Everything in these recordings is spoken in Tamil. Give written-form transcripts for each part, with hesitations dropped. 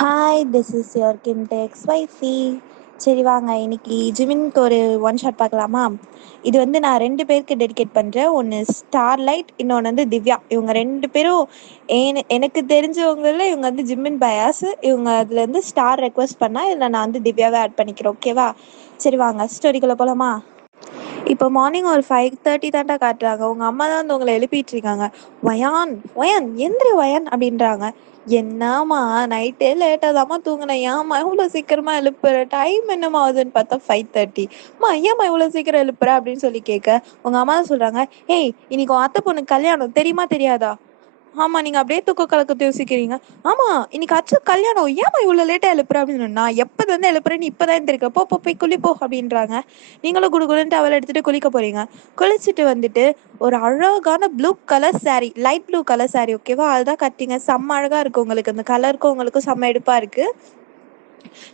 Hi, this is your Kimtex wifey. சரி வாங்க, இன்னைக்கு ஜிமின்க்கு ஒரு ஒன் ஷாட் பார்க்கலாமா? இது வந்து நான் 2 பேருக்கு டெடிகேட் பண்ணுறேன். ஒன்று ஸ்டார்லைட், இன்னொன்று வந்து திவ்யா. இவங்க 2 பேரும் எனக்கு தெரிஞ்சவங்கள இவங்க வந்து ஜிம்மின் பயாஸ். இவங்க அதுலேருந்து ஸ்டார் ரெக்வஸ்ட் பண்ணால் இதில் நான் வந்து திவ்யாவை ஆட் பண்ணிக்கிறேன். ஓகேவா? சரி வாங்க, ஸ்டோரிக்குள்ளே போகலாமா? இப்போ மார்னிங் ஒரு 5:30 தான்டா காட்டுறாங்க. உங்க அம்மா தான் வந்து உங்களை எழுப்பிட்டு இருக்காங்க. வயான் வயான் எந்திரி வயான் அப்படின்றாங்க. என்னம்மா நைட்டே லேட்டாக தாம்மா தூங்கினேன், ஏம்மா இவ்வளோ சீக்கிரமா எழுப்புற, டைம் என்னம்மா ஆகுதுன்னு பார்த்தா 5:30. அம்மா ஏம்மா இவ்வளோ சீக்கிரம் எழுப்புற அப்படின்னு சொல்லி கேட்க, உங்க அம்மா தான் சொல்றாங்க, ஏய் இன்னைக்கு உன் அத்தை பொண்ணுக்கு கல்யாணம் தெரியுமா தெரியாதா? ஆமா, நீங்க அப்படியே தூக்க கலக்கத்தை யோசிக்கிறீங்க. ஆமா, இன்னைக்கு அச்சு கல்யாணம், ஏமா இவ்வளவு லேட்டா எழுப்புற அப்படின்னு. நான் எப்போது வந்து எழுப்புறேன்னு இப்பதான் எந்திரிக்க, போ போ போய் குளிப்போ அப்படின்றாங்க. நீங்களும் குடுகுடுன்ட்டு அவளை எடுத்துட்டு குளிக்க போறீங்க. குளிச்சுட்டு வந்துட்டு ஒரு அழகான blue colour saree, light blue colour saree, ஓகேவா? அதுதான் கட்டிங்க. செம்ம அழகா இருக்கு உங்களுக்கு, அந்த கலருக்கும் உங்களுக்கும் செம்ம எடுப்பா இருக்கு.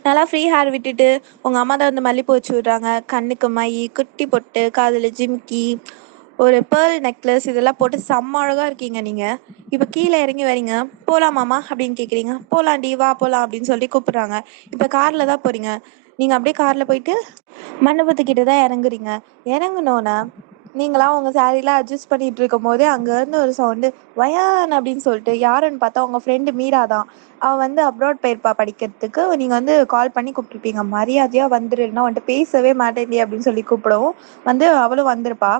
நல்லா ஃப்ரீ ஹேர் விட்டுட்டு உங்க அம்மா தான் வந்து மல்லிப்பூ வச்சு விட்றாங்க. கண்ணுக்கு மை, குட்டி பொட்டு, காதுல ஜிம்கி, ஒரு பேர்ல் நெக்லஸ் இதெல்லாம் போட்டு செம்ம அழகா இருக்கீங்க நீங்க. இப்போ கீழே இறங்கி வரீங்க. போலாமாமா அப்படின்னு கேட்குறீங்க. போலாண்டி வா போலாம் அப்படின்னு சொல்லி கூப்பிடுறாங்க. இப்போ கார்ல தான் போறீங்க. நீங்க அப்படியே கார்ல போயிட்டு மண்டபத்துக்கிட்ட தான் இறங்குறீங்க. இறங்குனோன்னே நீங்களா உங்க சாரீலாம் அட்ஜஸ்ட் பண்ணிட்டு இருக்கும் போதே அங்கேருந்து ஒரு சவுண்டு, வயான் அப்படின்னு சொல்லிட்டு யாருன்னு பார்த்தா உங்க ஃப்ரெண்டு மீரா தான். அவள் வந்து அப்ராட் போயிருப்பா படிக்கிறதுக்கு. நீங்கள் வந்து கால் பண்ணி கூப்பிட்டுருப்பீங்க. மரியாதையாக வந்துருன்னா வந்துட்டு பேசவே மாட்டேன்டி அப்படின்னு சொல்லி கூப்பிடவும் வந்து அவளும் வந்திருப்பா.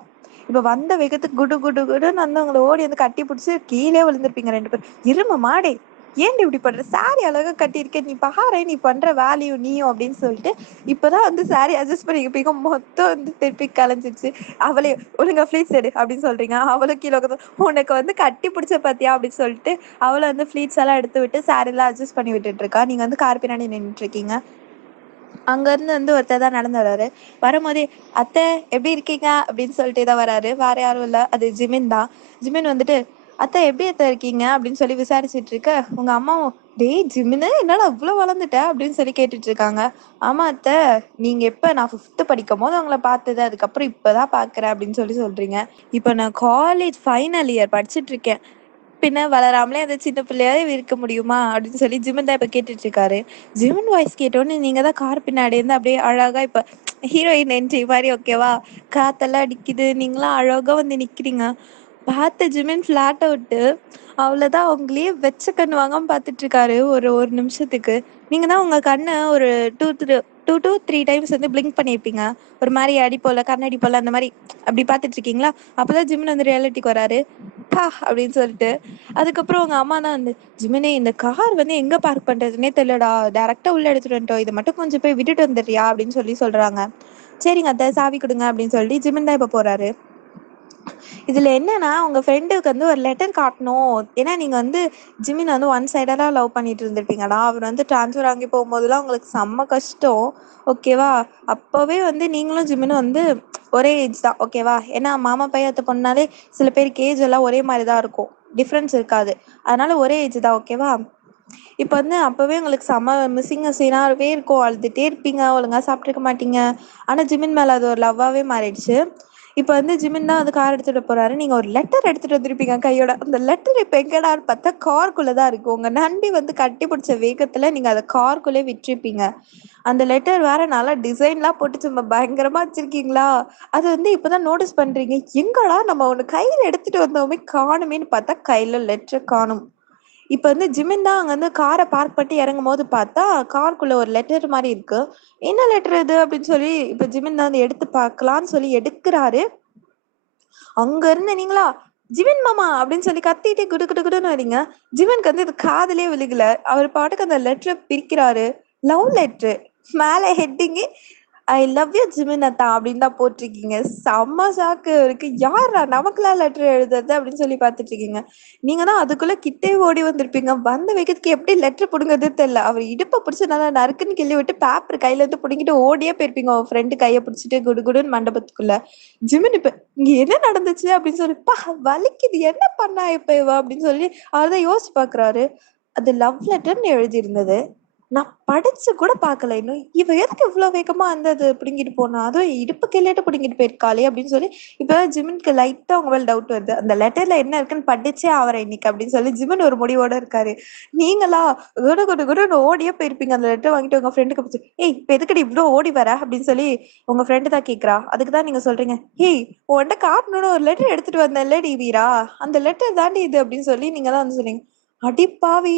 இப்போ வந்த வேகத்துக்கு குடு குடு குடுன்னு வந்து அவங்கள ஓடி வந்து கட்டி பிடிச்சி கீழே விழுந்திருப்பீங்க 2 பேரும். இரும மாடே, ஏன்டி இப்படி பண்ற, சாரி அழகா கட்டியிருக்கேன், நீ பாரு நீ பண்ற வேலையும் நீயும் அப்படின்னு சொல்லிட்டு இப்பதான் வந்து சாரி அட்ஜஸ்ட் பண்ணிக்கப்பீங்க. மொத்தம் வந்து திருப்பி கலைஞ்சிச்சு. அவளே ஒழுங்கா ஃப்ளீட்ஸ் எடு அப்படின்னு சொல்றீங்க. அவளும் கீழே உட்காந்து உனக்கு வந்து கட்டி பிடிச்ச பாத்தியா அப்படின்னு சொல்லிட்டு அவளை வந்து ஃப்ளீட்ஸ் எல்லாம் எடுத்து விட்டு சாரி எல்லாம் அட்ஜஸ்ட் பண்ணி விட்டுட்டு இருக்கா. நீங்க வந்து கார் பின்னாடி நின்றுட்டு இருக்கீங்க. அங்கேருந்து வந்து ஒருத்தர் தான் நடந்து வராரு. வரும்போதே அத்தை எப்படி இருக்கீங்க அப்படின்னு சொல்லிட்டு தான் வராரு. வேற யாரும் இல்லை, அது ஜிமின் தான். ஜிமின் வந்துட்டு அத்தை எப்படி அத்தை இருக்கீங்க அப்படின்னு சொல்லி விசாரிச்சுட்டு இருக்க, உங்க அம்மாவும் டேய் ஜிமினு என்னடா அவ்வளோ வளர்ந்துட்ட அப்படின்னு சொல்லி கேட்டுட்டு இருக்காங்க. ஆமா அத்தை, நீங்க எப்ப நான் 5th படிக்கும் போது உங்களை பார்த்தது, அதுக்கப்புறம் இப்பதான் பாக்குறேன் அப்படின்னு சொல்லி சொல்றீங்க. இப்போ நான் காலேஜ் ஃபைனல் இயர் படிச்சுட்டு இருக்கேன். பின்ன வளராமலே அந்த சின்ன பிள்ளையாவே இருக்க முடியுமா அப்படின்னு சொல்லி ஜிமன் தான் இப்ப கேட்டுட்டு இருக்காரு. ஜிமன் வாய்ஸ் கேட்டோன்னு நீங்க தான் கார் பின்னாடி இருந்து அப்படியே அழகா இப்ப ஹீரோயின் என்ட்ரி மாதிரி, ஓகேவா? காத்தெல்லாம் அடிக்குது, நீங்களாம் அழகா வந்து நிக்கிறீங்க. பார்த்த ஜிமின் ஃபிளாட் அவுட்டு. அவ்வளோதான், அவங்களையே வச்ச கண்ணு வாங்காம பார்த்துட்டு இருக்காரு ஒரு ஒரு நிமிஷத்துக்கு. நீங்க தான் உங்க கண்ணை ஒரு 2 to 3 டைம்ஸ் வந்து பிளிங்க் பண்ணியிருப்பீங்க. ஒரு மாதிரி அடி போல கண்ணாடி போல அந்த மாதிரி அப்படி பார்த்துட்டு இருக்கீங்களா? அப்போதான் ஜிமின் வந்து ரியாலிட்டிக்கு வராரு. பா அப்படின்னு சொல்லிட்டு அதுக்கப்புறம் உங்க அம்மா தான் வந்து, ஜிமினே இந்த கார் வந்து எங்க பார்க் பண்றதுன்னே தெரியலடா, டைரக்டா உள்ள எடுத்துட்டு வந்துட்டோம், இதை மட்டும் கொஞ்சம் போய் விட்டுட்டு வந்துடுறியா அப்படின்னு சொல்லி சொல்றாங்க. சரிங்க அத்தை, சாவி கொடுங்க அப்படின்னு சொல்லி ஜிமின் தான் இப்ப போறாரு. இதுல என்னன்னா, உங்க ஃப்ரெண்டுக்கு வந்து ஒரு லெட்டர் காட்டணும். ஏன்னா நீங்க வந்து ஜிமின் வந்து ஒன் சைடா லவ் பண்ணிட்டு இருந்திருப்பீங்கடா. அவர் வந்து டிரான்ஸ்ஃபர் வாங்கி போகும்போதெல்லாம் உங்களுக்கு செம்ம கஷ்டம், ஓகேவா? அப்பவே வந்து நீங்களும் ஜிமினும் வந்து ஒரே ஏஜ் தான், ஓகேவா? ஏன்னா மாமா பையன் அத்தை பொண்ணாலே சில பேருக்கு ஏஜ் எல்லாம் ஒரே மாதிரி தான் இருக்கும், டிஃப்ரென்ஸ் இருக்காது. அதனால ஒரே ஏஜ் தான், ஓகேவா? இப்போ வந்து அப்பவே உங்களுக்கு செம மிஸ்ஸிங் சீனாகவே இருக்கும். அழுதுகிட்டே இருப்பீங்க, ஒழுங்கா சாப்பிட்ருக்க மாட்டீங்க. ஆனால் ஜிமின் மேலே அது ஒரு லவ்வாகவே மாறிடுச்சு. இப்போ வந்து ஜிமின் தான் வந்து கார் எடுத்துகிட்டு போகிறாரு. நீங்கள் ஒரு லெட்டர் எடுத்துகிட்டு வந்திருப்பீங்க கையோட. அந்த லெட்டர் இப்போ எங்கடான்னு பார்த்தா கார்க்குள்ளே தான் இருக்குது. உங்கள் நண்டி வந்து கட்டி பிடிச்ச வேகத்தில் நீங்கள் அதை கார்க்குள்ளே விட்டுருப்பீங்க. அந்த லெட்டர் வேற நல்லா டிசைன்லாம் போட்டு சும்மா பயங்கரமாக வச்சுருக்கீங்களா? அது வந்து இப்போ தான் நோட்டீஸ் பண்ணுறீங்க. எங்கடா நம்ம ஒன்று கையில் எடுத்துகிட்டு வந்தோமே காணுமேன்னு பார்த்தா கையில் லெட்டர் காணும். இப்ப வந்து ஜிமின் தான் அங்க வந்து கார பார்க் பண்ணிட்டு இறங்கும்போது பார்த்தா, காருக்குள்ள ஒரு லெட்டர் மாரி இருக்கு. என்ன லெட்டர் இது அப்படின்னு சொல்லி இப்ப ஜிமின் தான் வந்து எடுத்து பார்க்கலான்னு சொல்லி எடுக்குறாரு. அங்க இருந்து நீங்களா, "ஜிமின் மாமா" அப்படின்னு சொல்லி கத்திட்டே குடு குடு குடுன்னு வரீங்க. ஜிமின்க்கு வந்து இது காதுலயே விழுகல. அவர் பாட்டுக்கு அந்த லெட்டர பிரிக்கிறாரு. Love letter. மேல ஹெட்டிங்கு ஐ லவ் யூ ஜிமினத்தா அப்படின்னு தான் போட்டிருக்கீங்க. செம்ம ஷாக்கு இருக்கு. யார்ரா நமக்கெல்லாம் லெட்டர் எழுதுறது அப்படின்னு சொல்லி பார்த்துட்டு இருக்கீங்க. நீங்க தான் அதுக்குள்ள கிட்டே ஓடி வந்திருப்பீங்க. வந்த வேகத்துக்கு எப்படி லெட்டர் புடுங்குறது தெரியல. அவர் இடுப்ப பிடிச்சு நல்லா நறுக்குன்னு கிள்ளி விட்டு பேப்பர் கையில இருந்து புடுங்கிட்டு ஓடியே போயிருப்பீங்க. உங்க ஃப்ரெண்டு கையை பிடிச்சிட்டு குடுகுடுன்னு மண்டபத்துக்குள்ள. ஜிமின் இப்ப இங்க என்ன நடந்துச்சு அப்படின்னு சொல்லி, பா வலிக்குது, என்ன பண்ணா இப்ப இவ அப்படின்னு சொல்லி அவர் தான் யோசிச்சு பாக்குறாரு. அது லவ் லெட்டர்னு எழுதி இருந்தது. நான் படிச்சு கூட பார்க்கல இன்னும். இவ எதுக்கு இவ்ளோ வேகமா வந்து அது பிடுங்கிட்டு போனா? அதுவும் இடுப்பு கிள்ளையாட்ட பிடுங்கிட்டு போயிருக்காளே! அப்படின்னு சொல்லி இப்ப ஜிமின்க்கு லைட்டா அவங்க மேல டவுட் வருது. அந்த லெட்டர்ல என்ன இருக்குன்னு படிச்சே ஆவறேன் இன்னைக்கு அப்படின்னு சொல்லி ஜிமின் ஒரு முடிவோட இருக்காரு. நீங்களா குடு குடு குடுன்னு ஓடியே போயிருப்பீங்க அந்த லெட்டர் வாங்கிட்டு உங்க ஃப்ரெண்டுக்கு பிடிச்சு, "ஏய் இப்ப எதுக்குடி இவ்ளோ ஓடி வர?" அப்படின்னு சொல்லி உங்க ஃப்ரெண்ட் தான் கேட்கிறா. அதுக்கு தான் நீங்க சொல்றீங்க, "ஏய் உன்ட்ட காட்டணும்னு ஒரு லெட்டர் எடுத்துட்டு வந்தேன்லடி வீரா, அந்த லெட்டர் தாண்டி இது" அப்படின்னு சொல்லி நீங்க தான் வந்து சொன்னீங்க. அடி பாவி!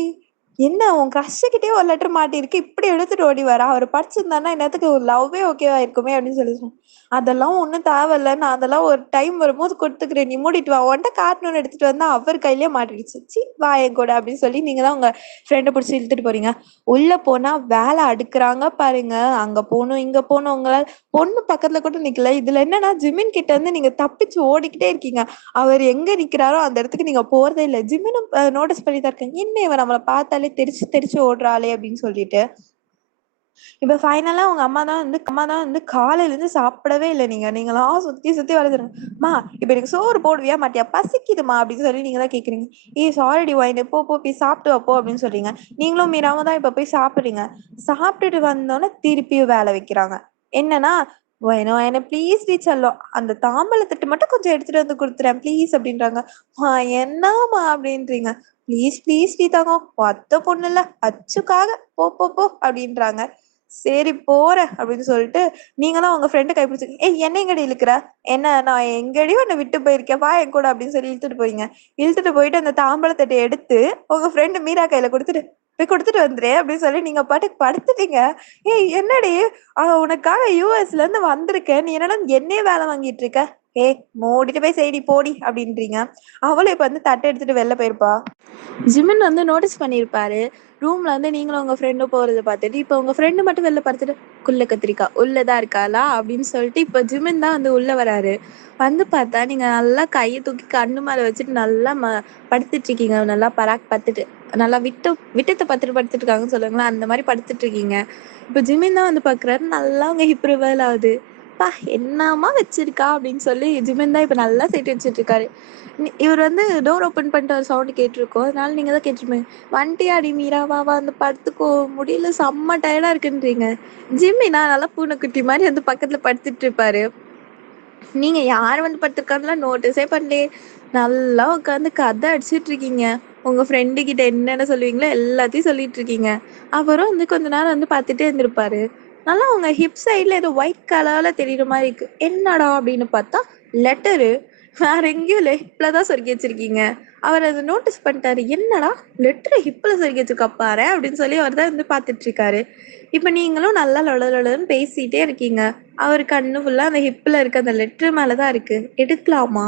என்ன உன் கிரஷ் கிட்டயே ஒரு லெட்டர் மாட்டியிருக்கு. இப்படி எடுத்துட்டு ஓடி வரா. அவரு படிச்சிருந்தான்னா இந்நேரத்துக்கு ஒரு லவ்வே ஓகேவா இருக்குமே அப்படின்னு சொல்லி சொன்னேன். அதெல்லாம் ஒண்ணும் தேவையில்ல. நான் அதெல்லாம் ஒரு டைம் வரும்போது குடுத்துக்கிறேன். நீ மூடிட்டு வா. உன்ட்ட காட்டணும்னு எடுத்துட்டு வந்தா அவர் கையிலயே மாட்டிடுச்சு. ச்சீ வா என் கூட அப்படின்னு சொல்லி நீங்க தான் உங்க ஃப்ரெண்ட புடிச்சு இழுத்துட்டு போறீங்க. உள்ள போனா வேலை அடுக்குறாங்க பாருங்க. அங்க போணும், இங்க போணும். உங்களால பொண்ணு பக்கத்துல கூட நிக்கல. இதுல என்னன்னா ஜிமின் கிட்ட இருந்து நீங்க தப்பிச்சு ஓடிக்கிட்டே இருக்கீங்க. அவர் எங்க நிக்கிறாரோ அந்த இடத்துக்கு நீங்க போறதே இல்ல. ஜிமினும் நோட்டீஸ் பண்ணி தான் இருக்காங்க. என்ன இவ நம்மள பார்த்தாலே தெரிச்சு தெரிச்சு ஓடுறாளே அப்படின்னு சொல்லிட்டு. இப்ப ஃபைனலா உங்க அம்மா தான் வந்து காலையிலருந்து சாப்பிடவே இல்ல நீங்க. நீங்களா சுத்தி சுத்தி வளர்த்துறீங்க. "அம்மா இப்ப எனக்கு சோறு போடுவியா மாட்டியா? பசிக்குதும்மா" அப்படின்னு சொல்லி நீங்க தான் கேட்கிறீங்க. "ஏய் சாரிடி ஒயினு போ போ போய் சாப்பிட்டு வா போ" அப்படின்னு சொல்றீங்க. நீங்களும் மீறாம தான் இப்ப போய் சாப்பிடுறீங்க. சாப்பிட்டுட்டு வந்தோனே திருப்பியும் வேல வைக்கிறாங்க. என்னன்னா, "ஒயினு ஒயினு ப்ளீஸ்டி செல்லம். அந்த தாம்பூல தட்டு மட்டும் கொஞ்சம் எடுத்துட்டு வந்து குடுத்துறேன் ப்ளீஸ்" அப்படின்றாங்க. "ம்மா என்னாம்மா" அப்படின்றீங்க. "ப்ளீஸ் ப்ளீஸ்டி தங்கம். உன் அத்தை பொண்ணுல்ல அச்சுக்காக போ போ போ" அப்படின்றாங்க. சரி போறேன் அப்படின்னு சொல்லிட்டு நீங்களும் உங்க ஃப்ரெண்டு கைப்பிடிச்சு ஏய் என்ன எங்கடி இழுக்கிற என்ன நான் எங்கடி உன்னை விட்டு போயிருக்கேன் வா என் கூட அப்படின்னு சொல்லி இழுத்துட்டு போறீங்க இழுத்துட்டு போயிட்டு அந்த தாம்பழத்தட்டை எடுத்து உங்க ஃப்ரெண்டு மீரா கையில கொடுத்துட்டு போய் கொடுத்துட்டு வந்துரு அப்படின்னு சொல்லி நீங்க பாட்டுக்கு படுத்துட்டீங்க. ஏய் என்னடி உனக்காக யூஎஸ்ல இருந்து வந்திருக்கேன் நீ என்னடா என்னையே வேலை வாங்கிட்டு இருக்க. ஏய் மூடிட்டு போய் செய்டி போடி அப்படின்றீங்க. அவளும் இப்ப வந்து தட்டை எடுத்துட்டு வெளில போயிருப்பா. ஜிமின் வந்து நோட்டீஸ் பண்ணியிருப்பாரு. ரூம்ல வந்து நீங்களும் உங்க ஃப்ரெண்டும் போறத பார்த்துட்டு, இப்ப உங்க ஃப்ரெண்டு மட்டும் வெளில படுத்துட்டு, "குள்ள கத்திரிக்கா உள்ள தான் இருக்காளா?" அப்படின்னு சொல்லிட்டு இப்ப ஜிமின் தான் வந்து உள்ள வராரு. வந்து பார்த்தா, நீங்க நல்லா கைய தூக்கி கண்ணு மேல வச்சுட்டு நல்லா படுத்துட்டு இருக்கீங்க. நல்லா பராக் படுத்துட்டு. நல்லா விட்டத்த பார்த்துட்டு படுத்துட்டு இருக்காங்கன்னு சொல்லுவாங்கல்ல, அந்த மாரி படுத்துட்டு இருக்கீங்க. இப்ப ஜிமின் தான் வந்து பார்க்குறாரு. நல்லா உங்க ஹிப் ரிவர்ல் ஆகுது. "அப்பா என்னம்மா வச்சிருக்கா?" அப்படின்னு சொல்லி ஜிமின் தான் இப்ப நல்லா சேத்து வச்சுட்டு இருக்காரு. இவர் வந்து டோர் ஓப்பன் பண்ணிட்டு ஒரு சவுண்ட் கேட்டிருக்கும். அதனால நீங்க தான் கேட்டிருப்பீங்க. "வன்ட்டியாடி மீரா வா வா வந்து படுத்துக்கோ. முடியல செம்ம டயர்டா இருக்குன்றீங்க." ஜிம்மினா நல்லா பூனைக்குட்டி மாரி வந்து பக்கத்துல படுத்துட்டு இருப்பாரு. நீங்க யார் வந்து படுத்துருக்கான்னுலாம் நோட்டீஸே பண்ணலயே. நல்லா உட்காந்து கதை அடிச்சிட்டு இருக்கீங்க. உங்க ஃப்ரெண்டு கிட்ட என்னென்ன சொல்லுவீங்களோ எல்லாத்தையும் சொல்லிட்டு இருக்கீங்க. அவரும் வந்து கொஞ்ச நேரம் வந்து பார்த்துட்டே இருந்திருப்பாரு. நல்லா உங்க ஹிப் சைடுல ஏதோ ஒயிட் கலர்ல தெரியிற மாரி இருக்கு. என்னடா அப்படின்னு பார்த்தா லெட்டரு. வேற எங்கேயும் இல்ல. ஹிப்ல தான் சொருகி வச்சிருக்கீங்க. அவர் அத நோட்டீஸ் பண்ணிட்டாரு. என்னடா லெட்டர ஹிப்ல சொருகி வச்சிருக்கா பாரேன் அப்படின்னு சொல்லி அவர் தான் வந்து பார்த்துட்டு இருக்காரு. இப்ப நீங்களும் நல்லா லொட லொடன்னு பேசிட்டே இருக்கீங்க. அவரு கண்ணு ஃபுல்லா அந்த ஹிப்ல இருக்க அந்த லெட்டர் மேல தான் இருக்கு. எடுக்கலாமா?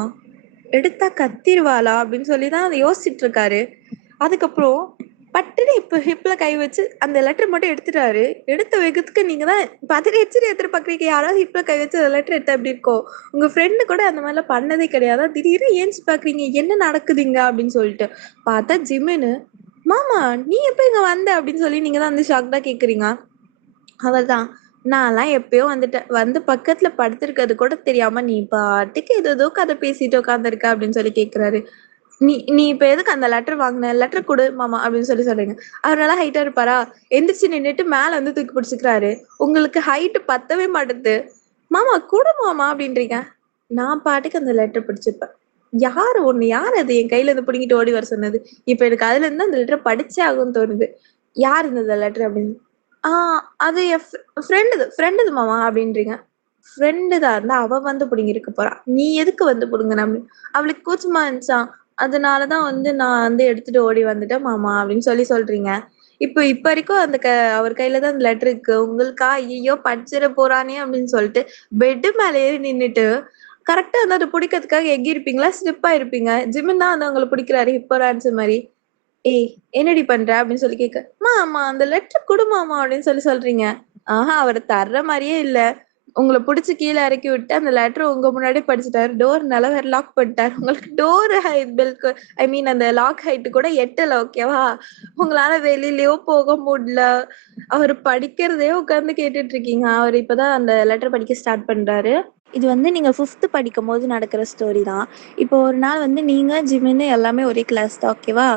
எடுத்தா கத்திருவாளா? அப்படின்னு சொல்லி தான் அத யோசிச்சுட்டு இருக்காரு. அதுக்கப்புறம் பட்டுன்னு இப்ப ஹிப்ல கை வச்சு அந்த லெட்டர் மட்டும் எடுத்துட்டாரு. எடுத்த வேகத்துக்கு நீங்க தான் பதறியடிச்சுட்டு எதிர்பார்க்குறீங்க. யாராவது ஹிப்ல கை வச்சு அந்த லெட்டர் எடுத்தா எப்படி இருக்கும்? உங்க ஃப்ரெண்டு கூட அந்த மாரிலாம் பண்ணதே கிடையாது. திடீர்னு ஏந்திச்சு பார்க்குறீங்க. என்ன நடக்குது இங்க? அப்படின்னு சொல்லிட்டு. பார்த்தா ஜிமினு, "மாமா நீ எப்ப இங்க வந்த?" அப்படின்னு சொல்லி நீங்க தான் வந்து ஷாக்டா கேட்குறீங்க. அவர்தான். "நான்லாம் எப்பயோ வந்துட்டேன். வந்து பக்கத்துல படுத்திருக்கிறது கூட தெரியாம, நீ பாட்டுக்கு ஏதேதோ கதை பேசிட்டு உட்காந்துருக்க" அப்படின்னு சொல்லி கேட்கிறாரு. "நீ நீ இப்ப எதுக்கு அந்த லெட்டர் வாங்குன? லெட்டர் குடு மாமா" அப்படின்னு சொல்லி சொல்றீங்க. அவர் நல்லா ஹைட்டா இருப்பாரா? எந்திரிச்சு நின்னுட்டு மேல வந்து தூக்கி பிடிச்சுக்கிறாரு. உங்களுக்கு ஹைட் பத்தவே மாட்டுது. "மாமா குடு மாமா" அப்படின்றீங்க. நான் பாட்டுக்கு அந்த லெட்டர் பிடிச்சுப்பேன். யார் அது என் கையில இருந்து புடுங்கிட்டு ஓடி வர சொன்னது? இப்ப எனக்கு அதுல இருந்து அந்த லெட்டர படிச்சே ஆகணும்னு தோணுது. யார் இந்த லெட்டர் அப்படின்னு. ஆ அது என் ஃப்ரெண்டுது மாமா அப்படின்றீங்க. ஃப்ரெண்டுதா இருந்தா அவ வந்து புடுங்கிருக்க போறா. நீ எதுக்கு வந்து புடுங்குன அப்படின்னு. அவளுக்கு கூச்சமா இருந்துச்சாம். அதனால தான் வந்து நான் வந்து எடுத்துட்டு ஓடி வந்துட்டேன் மாமா அப்படின்னு சொல்லி சொல்றீங்க. இப்ப வரைக்கும் அந்த அவர் கையில தான் அந்த லெட்டர் இருக்கு. உங்களுக்கா ஐயய்யோ! படிச்சிட போறானே அப்படின்னு சொல்லிட்டு பெட் மேல ஏறி நின்னுட்டு, கரெக்ட்டா வந்து அத புடிக்கிறதுக்காக எகிறிருப்பீங்களா? ஸ்லிப் ஆயிருப்பீங்க. ஜிமின் தான் வந்து உங்கள புடிக்கிறாரு ஹிப்போ டான்ஸர் மாரி. "ஏய் என்னடி பண்ற?" அப்படின்னு சொல்லி கேட்க, "அம்மா அந்த லெட்டர் குடும்மாமா" அப்படின்னு சொல்லி சொல்றீங்க. அவரு தர்ற மாரியே இல்ல. உங்கள புடிச்சு கீழ இறக்கி விட்டு அந்த லெட்டர உங்க முன்னாடியே படிச்சுட்டாரு. டோர்னால வேற லாக் பண்ணிட்டாரு. உங்களுக்கு டோர் பெல்க் ஐ மீன் அந்த லாக் ஹைட் கூட எட்டல ஓகேவா? உங்களால வெளிலயோ போக முடியல. அவரு படிக்கிறதையே உட்கார்ந்து கேட்டுட்டு இருக்கீங்க. அவரு இப்பதான் அந்த லெட்டர் படிக்க ஸ்டார்ட் பண்றாரு. இது வந்து நீங்க 5த் படிக்கும்போது நடக்கிற ஸ்டோரி தான். இப்போ ஒரு நாள் வந்து நீங்க, ஜிமின்னு எல்லாமே ஒரே கிளாஸ் தான் ஓகேவா?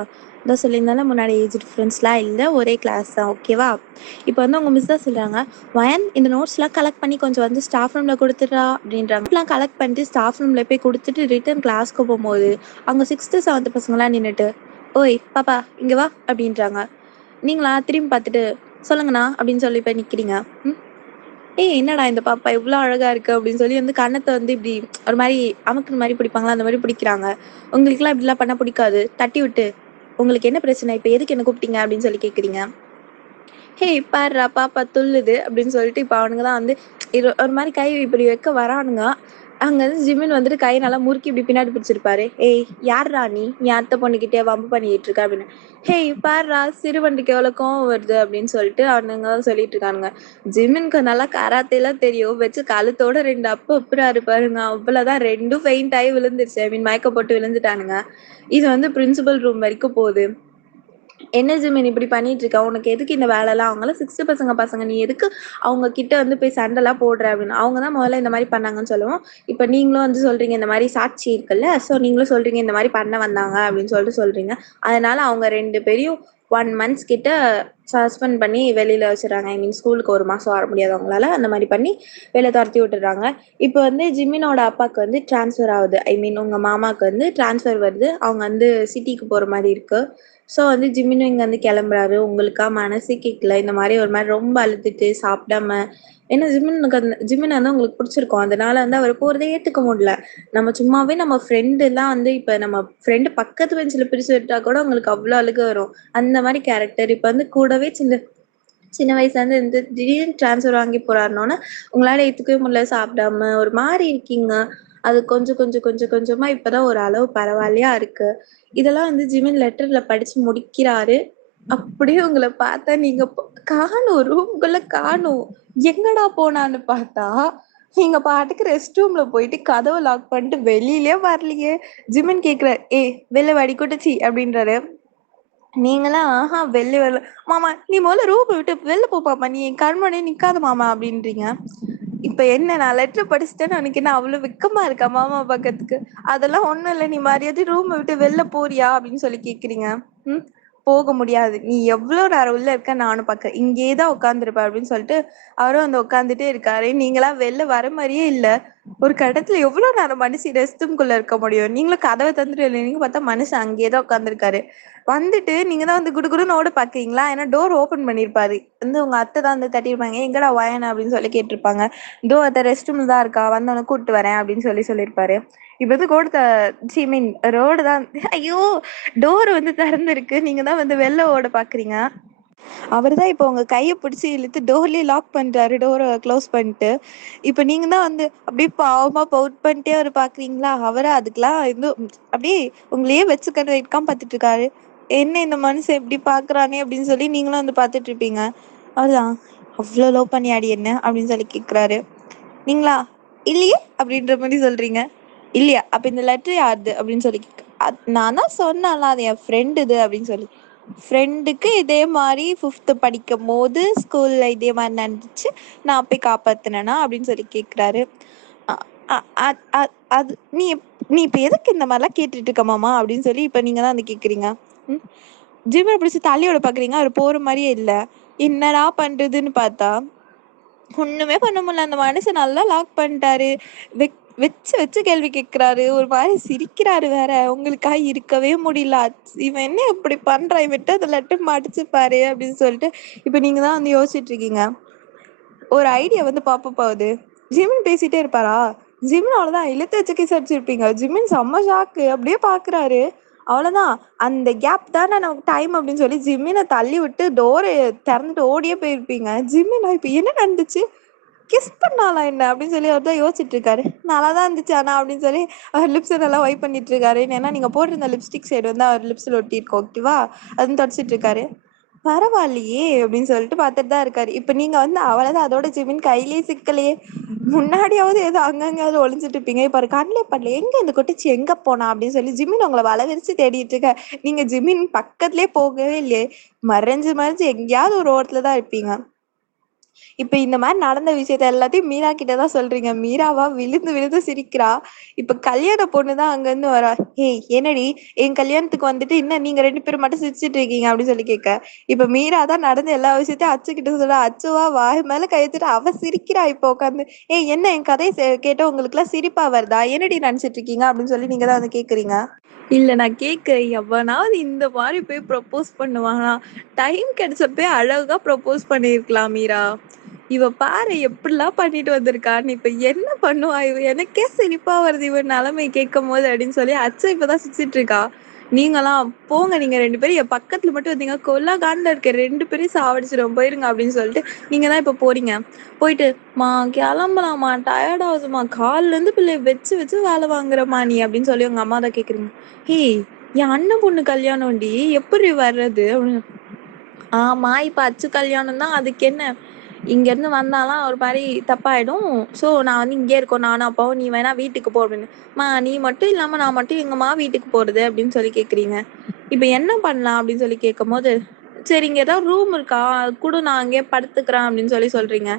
தான் சொல்லியிருந்தாலும் முன்னாடி ஏஜ் டிஃப்ரென்ஸ்லாம் இல்லை, ஒரே கிளாஸ் தான், ஓகேவா? இப்போ வந்து உங்கள் மிஸ் தான் சொல்கிறாங்க, வயன் இந்த நோட்ஸ்லாம் கலெக்ட் பண்ணி கொஞ்சம் வந்து ஸ்டாஃப் ரூமில் கொடுத்துட்றா அப்படின்றாங்க. எல்லாம் கலெக்ட் பண்ணிட்டு ஸ்டாஃப் ரூமில் போய் கொடுத்துட்டு ரிட்டர்ன் கிளாஸ்க்கு போகும்போது அவங்க 6th 7th பசங்களாம் நின்றுட்டு, ஓய் பாப்பா இங்கே வா அப்படின்றாங்க. நீங்களா திரும்பி பார்த்துட்டு சொல்லுங்கண்ணா அப்படின்னு சொல்லி போய் நிற்கிறீங்க. ஏய் என்னடா இந்த பாப்பா இவ்வளோ அழகா இருக்கு அப்படின்னு சொல்லி வந்து கன்னத்தை வந்து இப்படி ஒரு மாதிரி அமுக்குற மாதிரி பிடிப்பாங்களா, அந்த மாதிரி பிடிக்கிறாங்க. உங்களுக்குலாம் இப்படிலாம் பண்ண பிடிக்காது, தட்டி விட்டு உங்களுக்கு என்ன பிரச்சனை, இப்போ எதுக்கு என்ன கூப்பிட்டீங்க அப்படின்னு சொல்லி கேட்குறீங்க. ஹே பாருடா பாப்பா துள்ளுது அப்படின்னு சொல்லிட்டு இப்போ அவனுங்க தான் வந்து ஒரு மாதிரி கை இப்படி வைக்க வரானுங்க. அங்க வந்து ஜிமின் வந்துட்டு கை நல்லா முறுக்கி இப்படி பின்னாடி பிடிச்சிருப்பாரு. ஏய் யார்ரா நீ அத்தை பொண்ணுக்கிட்டே வம்பு பண்ணிட்டு இருக்க அப்படின்னு. ஹேய் பாருடா சிறுவண்டுக்கு எவ்வளோ கோவம் வருது அப்படின்னு சொல்லிட்டு அவனுங்க தான் சொல்லிட்டு இருக்கானுங்க. ஜிமினுக்கு நல்லா கராத்தேலாம் தெரியும், வச்சு கழுத்தோட 2 அப்புறாரு பாருங்க. அவ்வளோதான், 2ம் ஃபெயிண்ட் ஆகி விழுந்துருச்சு. ஐ மீன் மயக்க போட்டு விழுந்துட்டானுங்க. இது வந்து பிரின்சிபல் ரூம் வரைக்கும் போகுது. என்ன ஜிமின் இப்படி பண்ணிட்டு இருக்க, உனக்கு எதுக்கு இந்த வேலைலாம், அவங்களாம் 6th பசங்க நீ எதுக்கு அவங்க கிட்ட வந்து போய் சண்டைலாம் போடுற அப்படின்னு. அவங்க தான் முதல்ல இந்த மாதிரி பண்ணாங்கன்னு சொல்லுவோம். இப்போ நீங்களும் வந்து சொல்றீங்க இந்த மாதிரி சாட்சி இருக்குல்ல, ஸோ நீங்களும் சொல்றீங்க இந்த மாதிரி பண்ண வந்தாங்க அப்படின்னு சொல்லிட்டு சொல்றீங்க. அதனால அவங்க 2 பேரையும் 1 months கிட்ட சஸ்பெண்ட் பண்ணி வெளியில வச்சுறாங்க. ஐ மீன் ஸ்கூலுக்கு 1 மாசம் வர முடியாது அவங்களால, அந்த மாதிரி பண்ணி வெளில துரத்தி விட்டுறாங்க. இப்போ வந்து ஜிமினோட அப்பாவுக்கு வந்து டிரான்ஸ்ஃபர் ஆகுது. ஐ மீன் உங்க மாமாவுக்கு வந்து டிரான்ஸ்ஃபர் வருது, அவங்க வந்து சிட்டிக்கு போற மாதிரி இருக்கு. ஸோ வந்து ஜிமினும் இங்கே வந்து கிளம்புறாரு. உங்களுக்கா மனசே கேட்கல, இந்த மாதிரி ஒரு மாதிரி ரொம்ப அழுதுட்டு சாப்பிடாம. ஏன்னா ஜிமின் வந்து உங்களுக்கு பிடிச்சிருக்கும், அதனால வந்து அவர் போகிறதே ஏற்றுக்க முடியல. நம்ம சும்மாவே நம்ம ஃப்ரெண்டுலாம் வந்து இப்போ நம்ம ஃப்ரெண்டு பக்கத்து பெஞ்சில் பிரித்து விட்டா கூட உங்களுக்கு அவ்வளோ அழுக வரும். அந்த மாதிரி கேரக்டர் இப்போ வந்து கூடவே சின்ன வயசுலேருந்து இருந்து திடீர்னு ட்ரான்ஸ்ஃபர் வாங்கி போறாருனோன்னா உங்களால் ஏற்றுக்கவே முடியல. சாப்பிடாம ஒரு மாதிரி இருக்கீங்க. அது கொஞ்சம் கொஞ்சம் கொஞ்சம் கொஞ்சமாக இப்போ தான் ஒரு அளவு பரவாயில்லையா இருக்கு. இதெல்லாம் வந்து ஜிமின் லெட்டரில் படித்து முடிக்கிறாரு. அப்படியே உங்களை பார்த்தா நீங்க காணும், ரூம்குள்ள காணும். எங்கடா போனான்னு பார்த்தா நீங்க பாட்டுக்கு ரெஸ்ட் ரூம்ல போயிட்டு கதவை லாக் பண்ணிட்டு வெளியிலே வரலையே. ஜிமின் கேட்குறாரு, வெளில வடி கொட்டுச்சி அப்படின்றாரு. நீங்களாம் ஆஹா வெளில வரல மாமா, நீ முதல்ல ரூமை விட்டு வெளில போ பாப்பா, நீ என் கண்மணி நிக்காத மாமா அப்படின்றீங்க. இப்ப என்ன நான் லெட்டர் படிச்சுட்டேன்னு எனக்கு என்ன அவ்வளவு வெக்கமா இருக்கா மாமா பக்கத்துக்கு? அதெல்லாம் ஒண்ணும் இல்லை, நீ மரியாதை ரூமை விட்டு வெளில போறியா அப்படின்னு சொல்லி கேக்குறீங்க. போக முடியாது, நீ எவ்வளவு நேரம் உள்ள இருக்க நானும் பார்க்க, இங்கேதான் உட்காந்துருப்ப அப்படின்னு சொல்லிட்டு அவரும் வந்து உட்காந்துட்டே இருக்காரு. நீங்களா வெளில வர மாதிரியே இல்ல. ஒரு கடத்துல எவ்வளவு நேரம் மனுஷன் ரெஸ்ட் ரூம்குள்ள இருக்க முடியும்? நீங்களும் கதவை தந்துட்டு இல்லை, நீங்க பார்த்தா மனுஷன் அங்கேயேதான் உட்காந்துருக்காரு. வந்துட்டு நீங்க தான் வந்து குடுகுடுன்னு ஓட பாக்குறீங்களா? ஏன்னா டோர் ஓபன் பண்ணிருப்பாரு. வந்து உங்க அத்தை தான் வந்து தட்டியிருப்பாங்க, எங்கடா வயன் அப்படின்னு சொல்லி கேட்டிருப்பாங்க. இதோ அத்தை ரெஸ்ட் ரூம்ல தான் இருக்கா, வந்தவன கூப்பிட்டு வரேன் அப்படின்னு சொல்லியிருப்பாரு. இப்ப வந்து மீன் ரோடு தான். ஐயோ, டோர் வந்து திறந்துருக்கு, நீங்க தான் வந்து வெளில ஓட பாக்குறீங்க. அவர் தான் இப்போ உங்க கையை பிடிச்சி இழுத்து டோர்லயே லாக் பண்றாரு, டோரை க்ளோஸ் பண்ணிட்டு. இப்போ நீங்க தான் வந்து அப்படியே பாவமா பவுட் பண்ணிட்டே அவர் பாக்குறீங்களா? அவரை அதுக்கெல்லாம் இது அப்படியே உங்களையே வச்சு கண்டு வைக்காம பார்த்துட்டு இருக்காரு. என்ன இந்த மனுஷன் எப்படி பாக்குறானே அப்படின்னு சொல்லி நீங்களும் வந்து பார்த்துட்டு இருப்பீங்க. அவர்தான், அவ்வளோ லவ் பண்ணியாடி என்ன அப்படின்னு சொல்லி கேட்குறாரு. நீங்களா இல்லையே அப்படின்ற மாதிரி சொல்றீங்க. இல்லையா, அப்ப இந்த லெட்டர் யாருது அப்படின்னு சொல்லி நான் தான் சொன்னேன்ல அது என் ஃப்ரெண்டு இது அப்படின்னு சொல்லி. ஃப்ரெண்டுக்கு இதே மாதிரி 5th படிக்கும் போது ஸ்கூல்ல இதே மாதிரி நடந்துச்சு, நான் போய் காப்பாத்தினேனா அப்படின்னு சொல்லி கேட்குறாரு. அது நீ நீ இப்ப எதுக்கு இந்த மாதிரிலாம் கேட்டுட்டு இருக்க மாமா அப்படின்னு சொல்லி இப்ப நீங்க தான் வந்து கேக்குறீங்க. ஜிம்மை பிடிச்சி தள்ளியோட பாக்குறீங்க, அவர் போற மாதிரியே இல்லை. என்னடா பண்றதுன்னு பார்த்தா ஒண்ணுமே பண்ண முடியல. அந்த மனுஷன் நல்லா லாக் பண்ணிட்டாரு. வச்சு வச்சு கேள்வி கேட்கிறாரு, ஒரு மாதிரி சிரிக்கிறாரு வேற. உங்களுக்காக இருக்கவே முடியல, இவன் என்ன இப்படி பண்றான், இவன்ட்டு அந்த லெட்டர் மாட்டிச்சு பாரு அப்படின்னு சொல்லிட்டு இப்ப நீங்க தான் வந்து யோசிச்சுட்டு இருக்கீங்க. ஒரு ஐடியா வந்து பாப்பப் ஆகுது. ஜிமின் பேசிட்டே இருப்பாரா? ஜிமின் அவ்வளவுதான் இழுத்து வச்சு கிஸ் அடிச்சிருப்பீங்க. ஜிமின் செம்ம ஷாக்கு, அப்படியே பாக்குறாரு. அவ்வளவுதான், அந்த கேப் தானே நமக்கு டைம் அப்படின்னு சொல்லி ஜிமினை தள்ளி விட்டு டோரை திறந்துட்டு ஓடியே போயிருப்பீங்க. ஜிமின் இப்ப என்ன நடந்துச்சு, கிஸ் பண்ணாலா என்ன அப்படின்னு சொல்லி அவர் தான் யோசிச்சுட்டு இருக்காரு. நல்லா தான் இருந்துச்சு ஆனா அப்படின்னு சொல்லி அவர் லிப்ஸை நல்லா வைப் பண்ணிட்டு இருக்காரு. ஏன்னா நீங்க போட்டிருந்த லிப்ஸ்டிக் ஷேட் வந்து அவர் லிப்ஸ்ல ஒட்டி இருக்கோம், ஓகேவா? அதுன்னு தொடச்சிட்டு இருக்காரு. பரவாயில்லையே அப்படின்னு சொல்லிட்டு பார்த்துட்டு தான் இருக்காரு. இப்ப நீங்க வந்து அவ்வளவுதான், அதோட ஜிமின் கையிலேயே சிக்கலையே. முன்னாடியாவது ஏதோ அங்கங்கயாவது ஒளிஞ்சிட்டு இருப்பீங்க, இப்ப கண்ணிலே பண்ணல, எங்க இந்த கொட்டிச்சு எங்க போனா அப்படின்னு சொல்லி ஜிமின் உங்களை வளவிரிச்சு தேடிட்டு இருக்க. நீங்க ஜிமின் பக்கத்துலயே போகவே இல்லையே, மறைஞ்சு மறைஞ்சு எங்கேயாவது ஒரு ஓரத்துல தான் இருப்பீங்க. இப்ப இந்த மாதிரி நடந்த விஷயத்த எல்லாத்தையும் மீரா கிட்ட தான் சொல்றீங்க. மீராவா விழுந்து விழுந்து சிரிக்கிறா. இப்ப கல்யாண பொண்ணு தான் அங்க இருந்து வரா. ஏய் என்னடி என் கல்யாணத்துக்கு வந்துட்டு என்ன நீங்க 2 பேரும் மட்டும் சிரிச்சிட்டு இருக்கீங்க அப்படின்னு சொல்லி கேட்க. இப்ப மீரா தான் நடந்த எல்லா விஷயத்தையும் அச்சு கிட்ட சொல்றா. அச்சுவா வாய் மேல கை வச்சுட்டு அவ சிரிக்கிறா இப்ப உட்காந்து. ஏய் என்ன என் கதையை கேட்ட உங்களுக்கு எல்லாம் சிரிப்பா வருதா? என்னடி நினைச்சிட்டு இருக்கீங்க அப்படின்னு சொல்லி நீங்க தான் வந்து கேக்குறீங்க. இல்ல நான் கேட்கிறேன், எவனாவது இந்த மாதிரி போய் ப்ரப்போஸ் பண்ணுவானா? டைம் கிடைச்சப்ப அழகா ப்ரப்போஸ் பண்ணிருக்கலாம் மீரா. இவ பாரு எப்படிலாம் பண்ணிட்டு வந்திருக்கான்னு. இப்ப என்ன பண்ணுவா இவ? எனக்கே சிரிப்பா வருது இவ நிலைமை கேட்கும் போது அப்படின்னு சொல்லி அச்சா இப்பதான் சிரிச்சிட்டு இருக்கா. நீங்களாம் போங்க, நீங்க 2 பேரும் என் பக்கத்துல மட்டும் வந்தீங்க கொல்லா காண்ட இருக்க 2 பேரையும் சாவடிச்சிடும் போயிருங்க அப்படின்னு சொல்லிட்டு நீங்க தான் இப்ப போறீங்க. போயிட்டு மா கிளம்பலாமா, டயர்ட் ஆகுதுமா, கால்ல இருந்து பிள்ளைய வச்சு வச்சு வேலை வாங்குறமா நீ அப்படின்னு சொல்லி உங்க அம்மா தான் கேக்குறீங்க. ஏய் என் அண்ணன் பொண்ணு கல்யாணம்டி, எப்படி வர்றது அப்படின்னு. ஆமா இப்ப அச்சு கல்யாணம் தான், அதுக்கு என்ன, இங்க இருந்து வந்தாலாம் ஒரு மாதிரி தப்பாயிடும். சோ நான் வந்து இங்கே இருக்கோம் நானும் அப்பாவும், நீ வேணா வீட்டுக்கு போ அப்படின்னு. மா நீ மட்டும் இல்லாம நான் மட்டும் எங்கம்மா வீட்டுக்கு போறது அப்படின்னு சொல்லி கேக்குறீங்க. இப்ப என்ன பண்ணலாம் அப்படின்னு சொல்லி கேட்கும் போது, சரி இங்க ஏதாவது ரூம் இருக்கா கூட நான் அங்கேயே படுத்துக்கிறேன் அப்படின்னு சொல்லி சொல்றீங்க.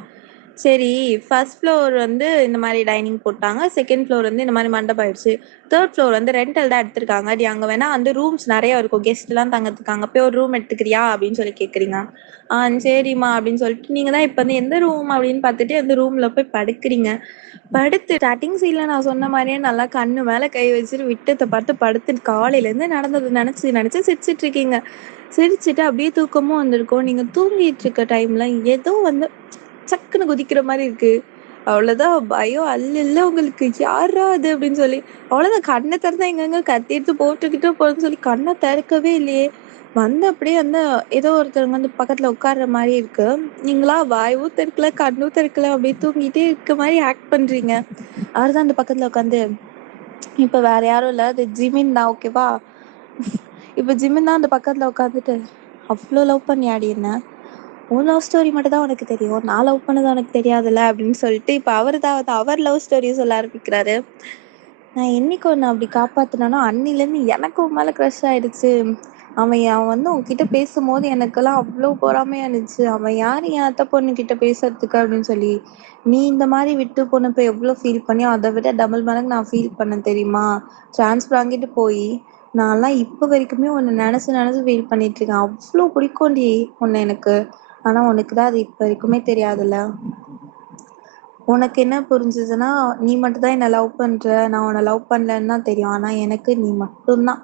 சரி ஃபர்ஸ்ட் ஃப்ளோர் வந்து இந்த மாதிரி டைனிங் போட்டாங்க, செகண்ட் ஃப்ளோர் வந்து இந்த மாதிரி மண்டபம் ஆயிடுச்சு, தேர்ட் ஃப்ளோர் வந்து ரெண்டல் தான் எடுத்திருக்காங்க, நீ அங்கே வேணா வந்து ரூம்ஸ் நிறைய இருக்கும், கெஸ்ட்லாம் தங்கறதுக்காங்க, போய் ஒரு ரூம் எடுத்துக்கிறியா அப்படின்னு சொல்லி கேட்குறீங்க. சரிம்மா அப்படின்னு சொல்லிட்டு நீங்கள் தான் இப்போ வந்து எந்த ரூம் அப்படின்னு பார்த்துட்டு அந்த ரூமில் போய் படுக்கிறீங்க. படுத்து ஸ்டார்டிங் சீனில் நான் சொன்ன மாதிரியே நல்லா கண்ணு மேலே கை வச்சுட்டு விட்டத்தை பார்த்து படுத்து காலையிலேருந்து நடந்தது நினச்சி நினச்சி சிரிச்சிட்டு இருக்கீங்க. சிரிச்சுட்டு அப்படியே தூக்கமும் வந்திருக்கும். நீங்கள் தூங்கிட்டு இருக்க டைமில் ஏதோ வந்து சக்குன்னு குதிக்கிற மாதிரி இருக்கு. அவ்வளவுதான் பயம் அல்ல உங்களுக்கு, யாரா அது அப்படின்னு சொல்லி. அவ்வளவுதான் கண்ணை திறந்தா எங்கெங்க கத்தி எடுத்து போட்டுக்கிட்டு போறதுன்னு சொல்லி கண்ணை திறக்கவே இல்லையே. வந்து அப்படியே வந்து ஏதோ ஒருத்தவங்க வந்து பக்கத்துல உட்கார்ற மாதிரி இருக்கு. நீங்களா வாயும் திறக்கல கண்ணும் திறக்கல அப்படியே தூங்கிட்டே இருக்க மாதிரி ஆக்ட் பண்றீங்க. அவர் தான் அந்த பக்கத்துல உட்காந்து, இப்ப வேற யாரும் இல்ல, அது ஜிமின் தான், ஓகேவா? இப்ப ஜிமின் தான் அந்த பக்கத்துல உட்காந்துட்டு, அவ்வளோ லவ் பண்ணியாடி என்ன, உன் லவ் ஸ்டோரி மட்டும் தான் உனக்கு தெரியும், நான் லவ் பண்ணது உனக்கு தெரியாதுல்ல அப்படின்னு சொல்லிட்டு இப்ப அவர் தான் அவர் லவ் ஸ்டோரி சொல்ல ஆரம்பிக்கிறாரு. நான் என்னைக்கு ஒன்று அப்படி காப்பாத்தினானோ அன்னிலேருந்து எனக்கு உன் மேல க்ரஷ் ஆயிடுச்சு. அவன் வந்து உன்கிட்ட பேசும்போது எனக்கெல்லாம் அவ்வளோ பொறாமையா இருந்துச்சு. அவன் யார் என் அத்தை பொண்ணு கிட்ட பேசுறதுக்கு அப்படின்னு சொல்லி. நீ இந்த மாதிரி விட்டு போனப்ப எவ்வளோ ஃபீல் பண்ணியோ அதை விட டபுள் மடங்கு நான் ஃபீல் பண்ணேன் தெரியுமா? ட்ரான்ஸ்ஃபர் வாங்கிட்டு போய் நான்லாம் இப்போ வரைக்குமே உன்னை நினச்சி நினச்சி ஃபீல் பண்ணிட்டு இருக்கேன். அவ்வளோ பிடிக்கும்டி உன்னை எனக்கு. ஆனால் உனக்கு தான் அது இப்போ வரைக்குமே தெரியாதுல்ல. உனக்கு என்ன புரிஞ்சுதுன்னா, நீ மட்டும் தான் என்ன லவ் பண்ற, நான் உன்னை லவ் பண்ணலன்னு தான் தெரியும். ஆனா எனக்கு நீ மட்டும்தான்.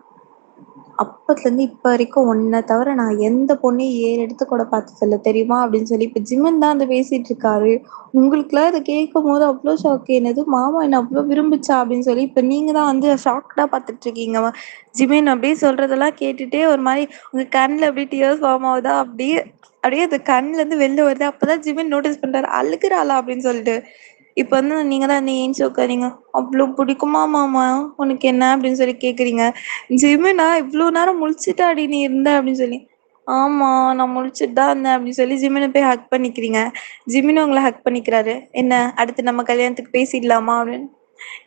அப்பத்துலேருந்து இப்போ வரைக்கும் உன்னை தவிர நான் எந்த பொண்ணையும் எடுத்து கூட பார்த்ததில்ல தெரியுமா அப்படின்னு சொல்லி இப்போ ஜிமன் தான் வந்து பேசிட்டு இருக்காரு. உங்களுக்குலாம் இதை கேட்கும் போது அவ்வளோ ஷாக். என்னது மாமா என்ன அவ்வளோ விரும்பிச்சா அப்படின்னு சொல்லி இப்போ நீங்க தான் வந்து ஷாக்டா பார்த்துட்டு இருக்கீங்க. ஜிமின் அப்படியே சொல்றதெல்லாம் கேட்டுட்டே ஒரு மாதிரி உங்க கண்ணில் அப்படியே டியர்ஸ் ஃபார்ம் ஆகுதா, அப்படியே அப்படியே அது கண்ணுல இருந்து வெளில வருது. அப்பதான் ஜிமின் நோட்டீஸ் பண்றாரு, அழுகுறாளா அப்படின்னு சொல்லிட்டு. இப்ப வந்து நீங்க தான் இந்த ஏஞ்சி உட்காரீங்க. அவ்வளோ பிடிக்குமா மாமா உனக்கு என்ன அப்படின்னு சொல்லி கேக்குறீங்க. ஜிமினா இவ்வளோ நேரம் முழிச்சுட்டாடி நீ இருந்த அப்படின்னு சொல்லி. ஆமா நான் முழிச்சுட்டு தான் இருந்தேன் அப்படின்னு சொல்லி ஜிமினை போய் ஹக் பண்ணிக்கிறீங்க. ஜிமின் உங்களை ஹக் பண்ணிக்கிறாரு. என்ன அடுத்து நம்ம கல்யாணத்துக்கு பேசிடலாமா அப்படின்னு.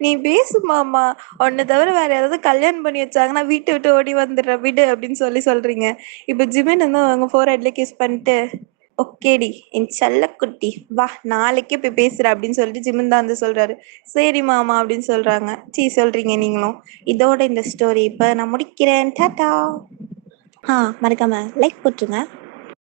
நீ பேசுமாமா, உன்னை தவிர வேற யாராவது கல்யாணம் பண்ணி வச்சாங்கன்னா வீட்டை விட்டு ஓடி வந்துடுற விடு அப்படின்னு சொல்லி சொல்றீங்க. இப்ப ஜிமின் வந்து அவங்க ஃபோர் ஹெட்ல கிஸ் பண்ணிட்டு, ஓகேடி என் செல்லக்குட்டி வா நாளைக்கே போய் பேசுற அப்படின்னு சொல்லிட்டு ஜிமின் தான் வந்து சொல்றாரு. சரி மாமா அப்படின்னு சொல்றாங்க. சொல்றீங்க நீங்களும். இதோட இந்த ஸ்டோரி இப்ப நான் முடிக்கிறேன். டாடா. மறக்காம லைக் போட்டுருங்க.